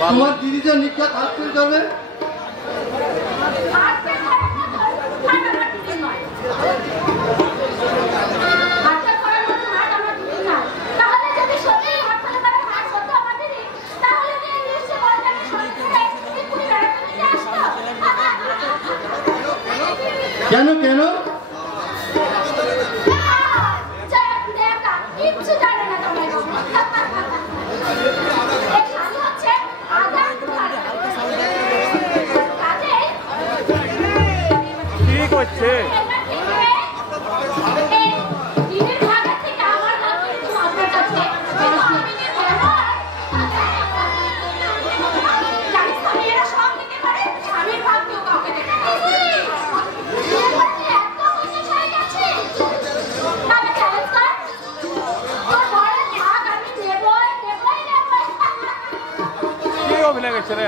তোমার দিদি যে নিক্ষাত হাত ফেল করবে কেন কেন ঠিক হচ্ছে অভিনয় করছে রে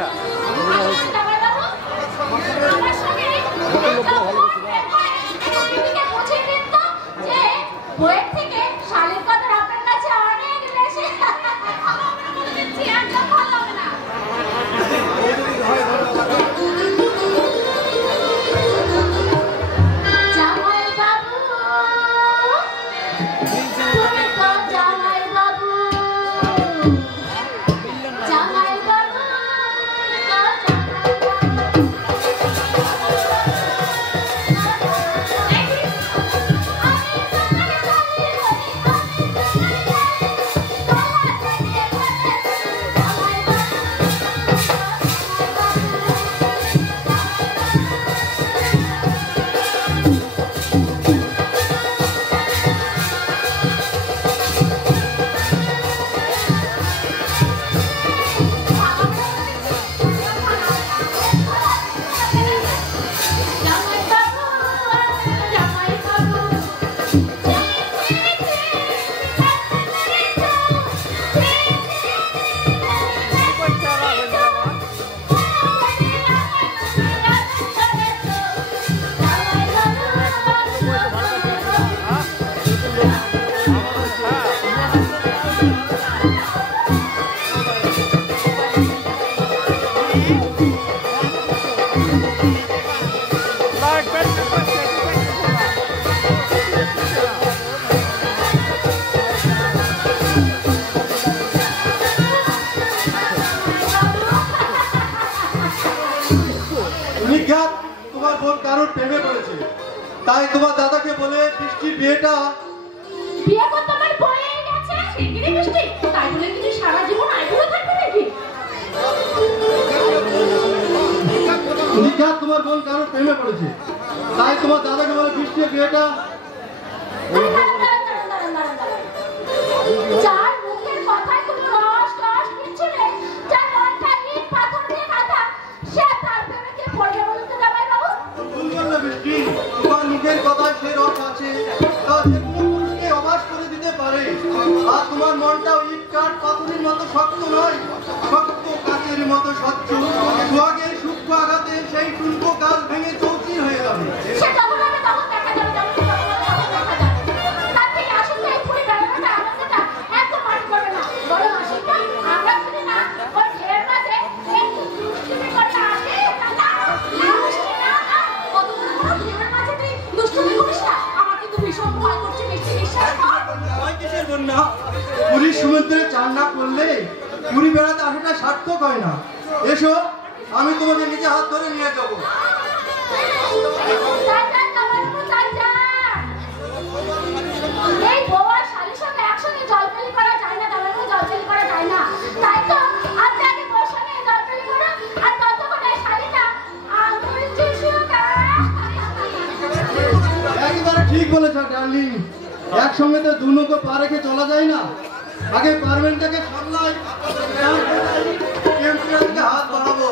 তোমার বোন কারোর প্রেমে পড়েছে তাই তোমার দাদাকে বলে বৃষ্টির বিয়েটা বিয়ে করতে আমার বয়ে গেছে শিগগিরই বৃষ্টি তাই বলে কি সারা জীবন আইগুলো থাকবে নাকি নিখাত তোমার বোন কারোর প্রেমে পড়েছে তাই তোমার দাদাকে বলে বৃষ্টির বিয়েটা যার মুখের কথায় কোনো রস রস কিছু নেই যার মনটা ইট পাথর দিয়ে কাটা সে তার প্রেমে কে পড়বে বলতে জামাই বাবু বলবেন না বৃষ্টি তোমার মুখের কথায় সে রস আছে তা যে কোনো পুরুষকে অবাস করে দিতে পারে আর তোমার মনটাও ইট কাঠ পাথরের মতো শক্ত নয় শক্ত কাঠের মতো স্বচ্ছ সোহাগের সূক্ষ্ম আঘাতে সেই টুনকো গাছ ভেঙে চৌচির হয়ে যাবে সে তখন হবে তখন দেখা যাবে তার থেকে আসুন এই পুরি বেড়ানোটা আনন্দটা এত মান করবে না বড় আসুনটা আমরা শুনি না ওই ঢের মাঝে একটু দুষ্টুমি করে আসে দুষ্টুমি না কত বড় ঢের মাঝে তুই দুষ্টুমি করিস না আমার কিন্তু ভীষণ ভয় করছে মিষ্টি বিশ্বাস কর ভয় কিসের বন্যা পুরীর সমুদ্রে চান না করলে পুরী বেড়াতে আসাটা সার্থক হয় না এসো আমি তোমাকে নিজে হাত ধরে নিয়ে যাবো এই বউ আর শালির সঙ্গে একসঙ্গে জলপেলি করা যায় না দাঁড়ানো জলপেলি করা যায় না তাই তো আপনি আগে বউর সঙ্গে জলপেলি করুন আর ততক্ষণ এই শালিটা আঙুল চুষুকা একেবারে ঠিক বলেছ ডার্লিং একসঙ্গে তো দু নৌকো পা রেখে চলা যায় না আগে পারমেন্টটাকে সামলাই হাত বাড়াবো